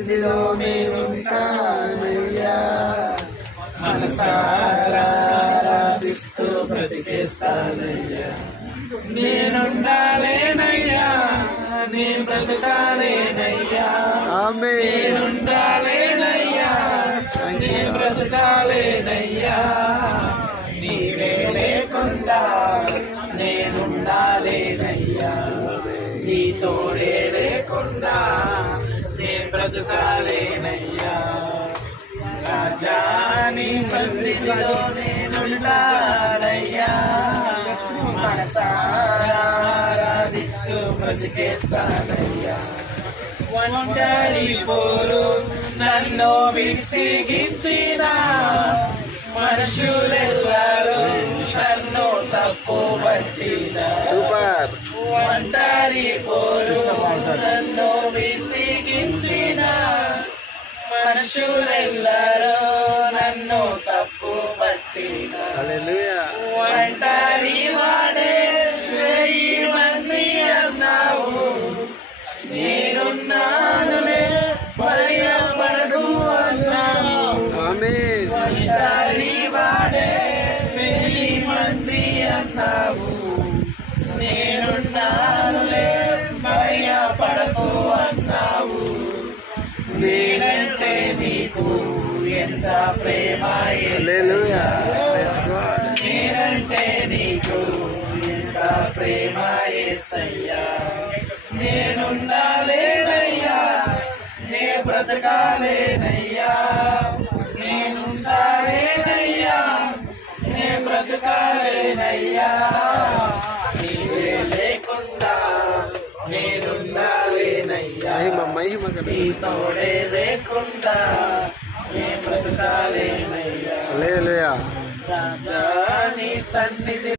ఇదిలో నేనుంటానయ్యా, మనసారా ఆరాధిస్తూ బ్రతికేస్తానయ్యా. నేనుండాలేనయ్యా, నీ బ్రతకాలేనయ్యా, నేనుండాలేనయ్యా, నీ బ్రతకాలేనయ్యా. నీవే లేకుండా నేనుండాలేనయ్యా, నీ తోడే లేకుండా నే బ్రతకాలేనయ్యా. రాజా నీ సన్నిధిలో నేనుండాలయ్యా, మనసారా ఆరాధిస్తూ బ్రతికేస్తానయ్యా. ఒంటరి పోరు నన్ను విసిగించిన మనుషులెల్లరూ నన్ను తప్పు పట్టిన, ఒంటరి పోరు నన్ను విసిగించిన మనుషులెల్లరూ నన్ను తప్పు పట్టిన, ఒంటరి వాడే 1000 మంది అన్నావు, నేనున్నానులే భయపడకు అన్నావు. ఒంటరి వాడే 1000 మంది అన్నావు, నేనున్నానులే భయపడకు అన్నావు. నేనంటే నీకు ఎంత ప్రేమ యేసయ్యా, నేనంటే నీకు ఎంత ప్రేమ యేసయ్యా. నేనుండాలేనయ్యా, నే బ్రతకాలేనయ్యా, నేనుండాలేనయ్యా, నే బ్రతకాలేనయ్యా. నీవే లేకుండా నేనుండాలేనయ్యా, నీ తోడే లేకుండా నే బ్రతకాలేనయ్యా. రాజా నీ సన్నిధి